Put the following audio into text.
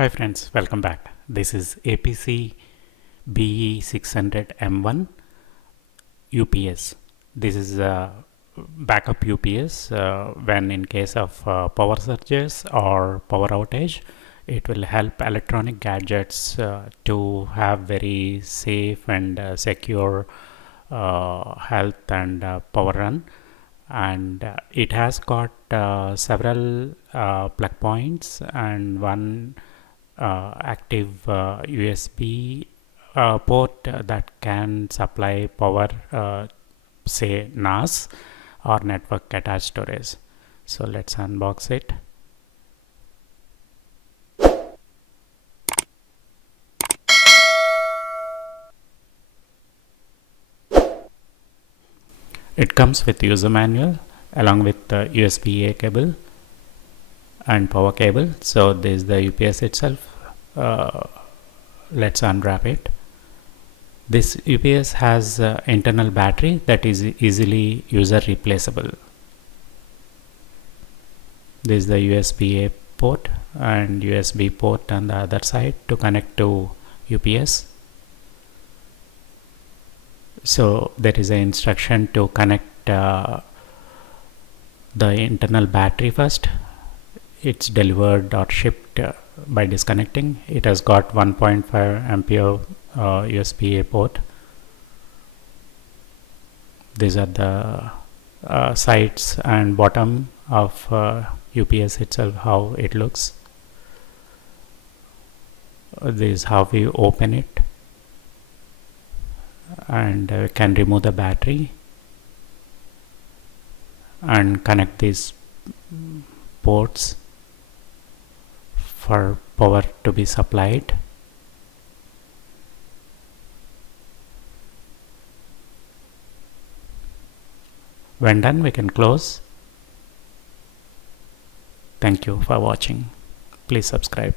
Hi friends, welcome back. This is APC BE600M1 UPS. This is a backup UPS when in case of power surges or power outage. It will help electronic gadgets to have very safe and secure health and power run. And it has got several plug points and one active USB port that can supply power, say NAS or network attached storage. So let's unbox it. It comes with user manual along with the USB-A cable and power cable. So this is the UPS itself. Let's unwrap it. This UPS has internal battery that is easily user replaceable. This is the USB-A port and USB port on the other side to connect to UPS. So there is an instruction to connect the internal battery first. It's delivered or shipped by disconnecting. It has got 1.5 ampere USB-A port. These are the sides and bottom of UPS itself, how it looks. This is how we open it, and can remove the battery and connect these ports for power to be supplied. When done, we can close. Thank you for watching. Please subscribe.